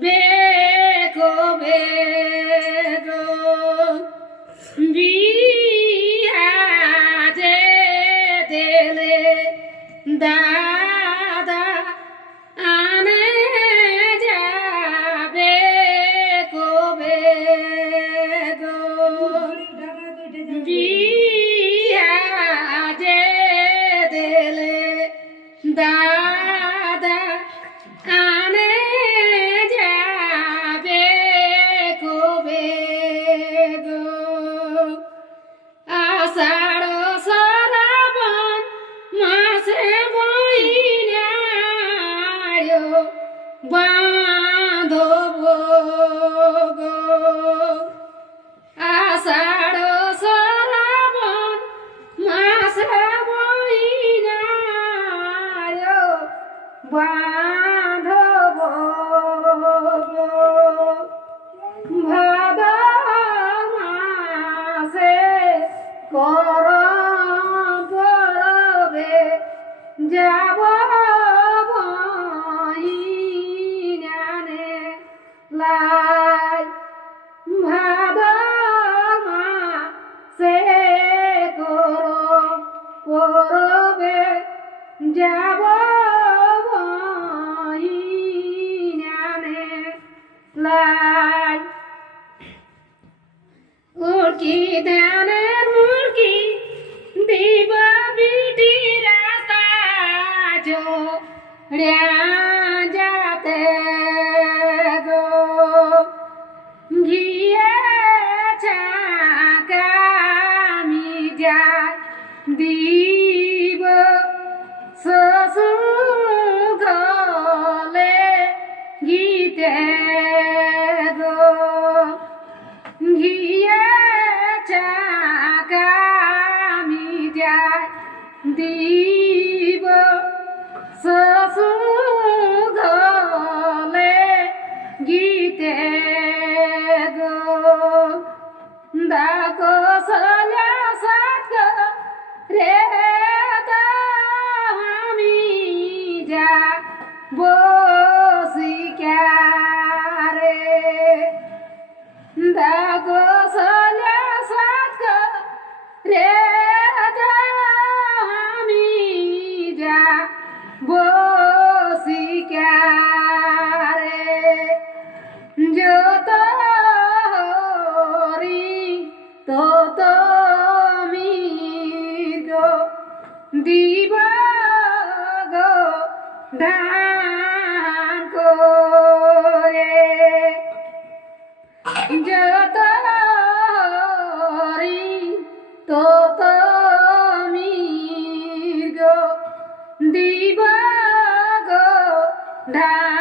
বেগো বেগো বিয়াজে দেলে দাদা আনে যাবে গো বেগো বি বাঁধব। ভাদ মাসে করম পড়বে যাব বইনানে লাই ভাদ মাসে করম পড়বে যাব উড়কি ধানের মুরকি দিব বিটি রাস্তা জো যাতে গো গিয়ে চাকামি যায় দিব শ্বশুর গলে গীতে গো। ঘিয়ে চাকামি যায় দিব শ্বশুর গীতে গো। দাগো সলা সাত রে আমি যা দাগো দিব গো ধান করে। যত তত দিব গো ধান